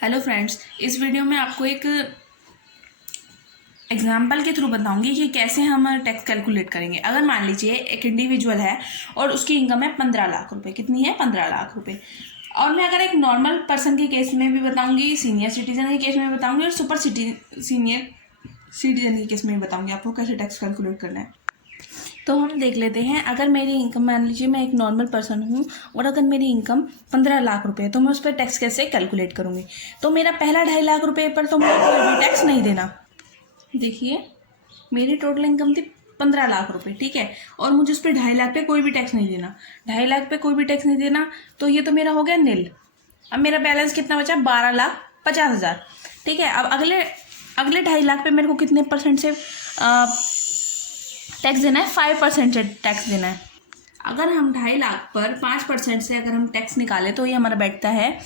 Hello friends, इस video में आपको एक एग्जाम्पल के थ्रू बताऊंगी कि कैसे हम टैक्स कैलकुलेट करेंगे। अगर मान लीजिए एक इंडिविजुअल है और उसकी इनकम है 15 लाख रुपए। कितनी है? 15 लाख रुपए। और मैं अगर एक नॉर्मल पर्सन के केस में भी बताऊंगी, सीनियर सिटीजन के केस में बताऊंगी और सीनियर सिटीजन के केस में भी बताऊंगी आपको कैसे टैक्स कैलकुलेट करना है। तो हम देख लेते हैं। अगर मेरी इनकम, मान लीजिए मैं एक नॉर्मल पर्सन हूँ और अगर मेरी इनकम 15 लाख रुपए है तो मैं उस पर टैक्स कैसे कैलकुलेट करूँगी। तो मेरा पहला 2.5 लाख रुपए पर तो मुझे कोई भी टैक्स नहीं देना। देखिए, मेरी टोटल इनकम थी 15 लाख रुपए, ठीक है, और मुझे उस पर 2.5 लाख पे कोई भी टैक्स नहीं देना। 2.5 लाख पे कोई भी टैक्स नहीं देना, तो ये तो मेरा हो गया नील। अब मेरा बैलेंस कितना बचा? 12,50,000, ठीक है। अब अगले 2.5 लाख पे मेरे को कितने परसेंट से टैक्स देना है? 5% से टैक्स देना है। अगर हम 2.5 लाख पर 5% से अगर हम टैक्स निकालें तो ये हमारा बैठता है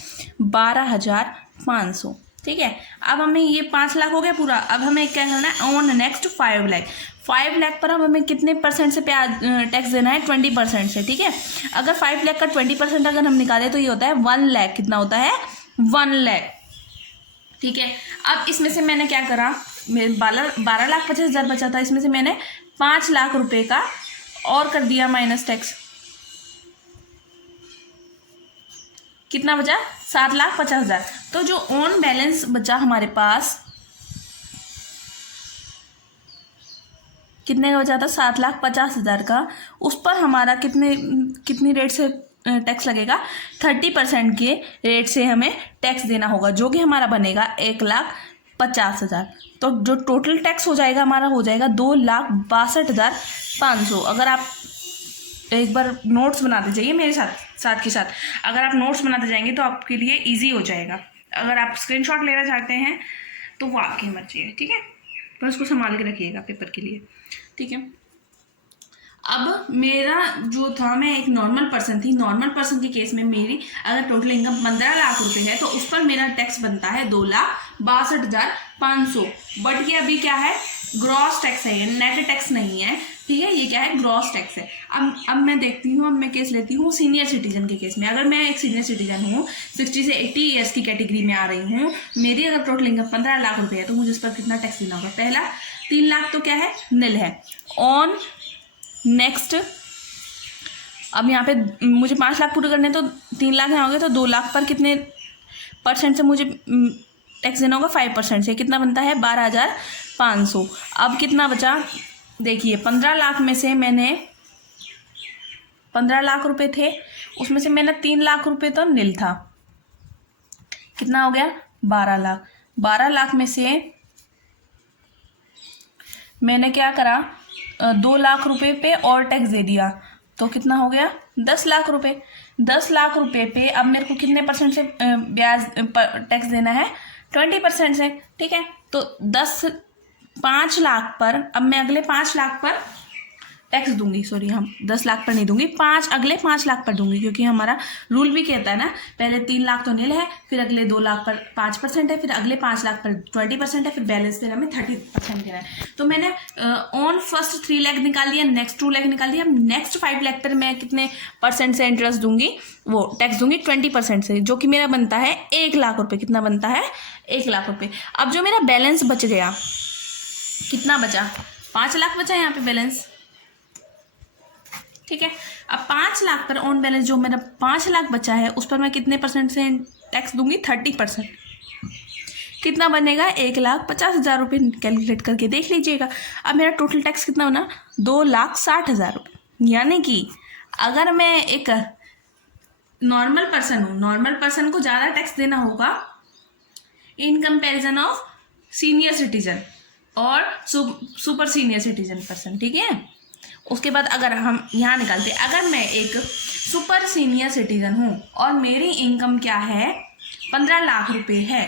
12,500, ठीक है। अब हमें ये 5 लाख हो गया पूरा। अब हमें क्या करना है? On next 5 lakh. 5 लाख पर हमें कितने परसेंट से टैक्स देना है? 20% से, ठीक है। अगर 5 लाख का 20% अगर हम निकालें तो ये होता है 1 लाख। कितना होता है? 1 लाख, ठीक है। अब इसमें से मैंने क्या करा, मेरे 12,50,000 बचा था, इसमें से मैंने 5 लाख रुपए का और कर दिया माइनस टैक्स। कितना बचा? 7,50,000। तो जो ऑन बैलेंस बचा हमारे पास, कितने का बचा था? 7,50,000 का। उस पर हमारा कितनी रेट से टैक्स लगेगा? 30% के रेट से हमें टैक्स देना होगा, जो कि हमारा बनेगा 1,50,000। तो जो टोटल टैक्स हो जाएगा हमारा, हो जाएगा 2,62,500। अगर आप एक बार नोट्स बनाते जाइए मेरे साथ के साथ, अगर आप नोट्स बनाते जाएंगे तो आपके लिए इजी हो जाएगा। अगर आप स्क्रीनशॉट लेना चाहते हैं तो वो आपकी मर्जी है, ठीक है, पर उसको संभाल के रखिएगा पेपर के लिए, ठीक है। अब मेरा जो था, मैं एक नॉर्मल पर्सन थी। नॉर्मल पर्सन के केस में मेरी अगर टोटल इनकम 15 लाख रुपए है तो उस पर मेरा टैक्स बनता है 2,62,500। बट ये अभी क्या है? ग्रॉस टैक्स है, ये नेट टैक्स नहीं है, ठीक है। ये क्या है? ग्रॉस टैक्स है। अब मैं देखती हूँ, अब मैं केस लेती हूँ सीनियर सिटीजन के केस में। अगर मैं एक सीनियर सिटीजन हूँ, 60 से 80 ईयर्स की कैटेगरी में आ रही हूँ, मेरी अगर टोटल इनकम 15 लाख रुपए है तो मुझे उस पर कितना टैक्स देना होगा? पहला 3 लाख तो क्या है? नील है। ऑन नेक्स्ट, अब यहाँ पे मुझे 5 लाख पूरे करने, तो 3 लाख यहाँ हो गए, तो 2 लाख पर कितने परसेंट से मुझे टैक्स देना होगा? 5% से। कितना बनता है? 12,500। अब कितना बचा? देखिए, 15 लाख में से मैंने 15 लाख रुपए थे, उसमें से मैंने 3 लाख रुपए तो नील था। कितना हो गया? 12 लाख। 12 लाख में से मैंने क्या करा? 2 लाख रुपए पे और टैक्स दे दिया, तो कितना हो गया? 10 लाख रुपए। 10 लाख रुपए पे अब मेरे को कितने परसेंट से ब्याज टैक्स देना है? 20% से, ठीक है। तो 5 लाख पर अब मैं अगले 5 लाख पर टैक्स दूंगी। सॉरी, हम 10 लाख पर नहीं दूंगी, अगले 5 लाख पर दूंगी, क्योंकि हमारा रूल भी कहता है ना, पहले 3 लाख तो नील है, फिर अगले 2 लाख पर 5% है, फिर अगले 5 लाख पर 20% है, फिर बैलेंस फिर हमें 30% देना है। तो मैंने ऑन फर्स्ट 3 लाख निकाल दिया, नेक्स्ट 2 लाख निकाल दिया। नेक्स्ट 5 लाख पर मैं कितने परसेंट से इंटरेस्ट दूंगी? वो टैक्स दूंगी 20% से, जो कि मेरा बनता है 1 लाख रुपये। कितना बनता है? 1 लाख रुपये। अब जो मेरा बैलेंस बच गया, कितना बचा? 5 लाख बचा यहाँ पे बैलेंस, ठीक है। अब 5 लाख पर ऑन बैलेंस जो मेरा 5 लाख बचा है, उस पर मैं कितने परसेंट से टैक्स दूंगी? 30%। कितना बनेगा? 1,50,000 रुपये। कैलकुलेट करके देख लीजिएगा। अब मेरा टोटल टैक्स कितना बना? 2,60,000 रुपये। यानी कि अगर मैं एक नॉर्मल पर्सन हूँ, नॉर्मल पर्सन को ज़्यादा टैक्स देना होगा in comparison of senior citizen और सुपर सीनियर सिटीजन पर्सन, ठीक है। उसके बाद अगर हम यहाँ निकालते, अगर मैं एक सुपर सीनियर सिटीजन हूँ और मेरी इनकम क्या है? 15 लाख रुपए है,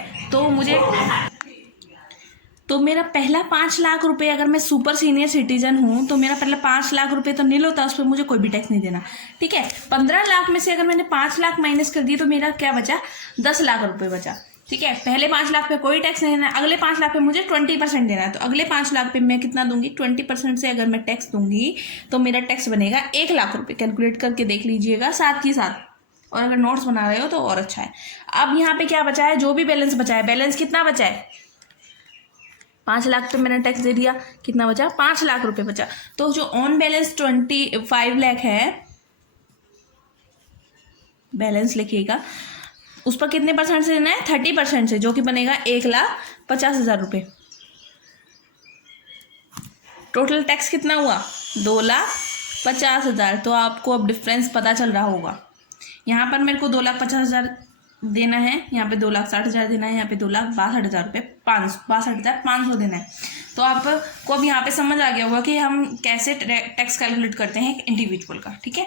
तो मेरा पहला 5 लाख रुपए, अगर मैं सुपर सीनियर सिटीजन हूँ तो मेरा पहला 5 लाख रुपए तो नील होता है, उस पर मुझे कोई भी टैक्स नहीं देना, ठीक है। 15 लाख में से अगर मैंने 5 लाख माइनस कर दिए तो मेरा क्या बचा? 10 लाख रुपए बचा, ठीक है। पहले 5 लाख पे कोई टैक्स नहीं देना, अगले 5 लाख पे मुझे 20% देना है। तो अगले 5 लाख पे मैं कितना दूंगी? 20% से अगर मैं टैक्स दूंगी तो मेरा टैक्स बनेगा 1 लाख रुपए। कैलकुलेट करके देख लीजिएगा साथ ही साथ। और अगर नोट्स बना रहे हो तो और अच्छा है। अब यहाँ पे क्या बचा है, जो भी बैलेंस बचा है, बैलेंस कितना बचा है, 5 लाख पे मैंने टैक्स दे दिया, कितना बचा, 5 लाख रुपए बचा। तो जो ऑन बैलेंस 25 लाख है, बैलेंस लिखिएगा, उस पर कितने परसेंट से देना है, 30% से, जो कि बनेगा 1,50,000 रुपये। टोटल टैक्स कितना हुआ, 2,50,000। तो आपको अब डिफरेंस पता चल रहा होगा। यहाँ पर मेरे को 2,50,000 देना है, यहाँ पे 2,60,000 देना है, यहाँ पे 2,62,000 रुपये, 62,500 देना है। तो आपको अब यहाँ पे समझ आ गया होगा कि हम कैसे टैक्स कैलकुलेट करते हैं एक इंडिविजुअल का, ठीक है,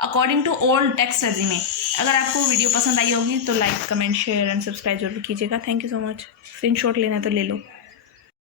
अकॉर्डिंग टू ओल्ड टैक्स रेजिमे। अगर आपको वीडियो पसंद आई होगी तो like, comment, share and subscribe जरूर कीजिएगा। Thank you so much. Screenshot लेना है तो ले लो।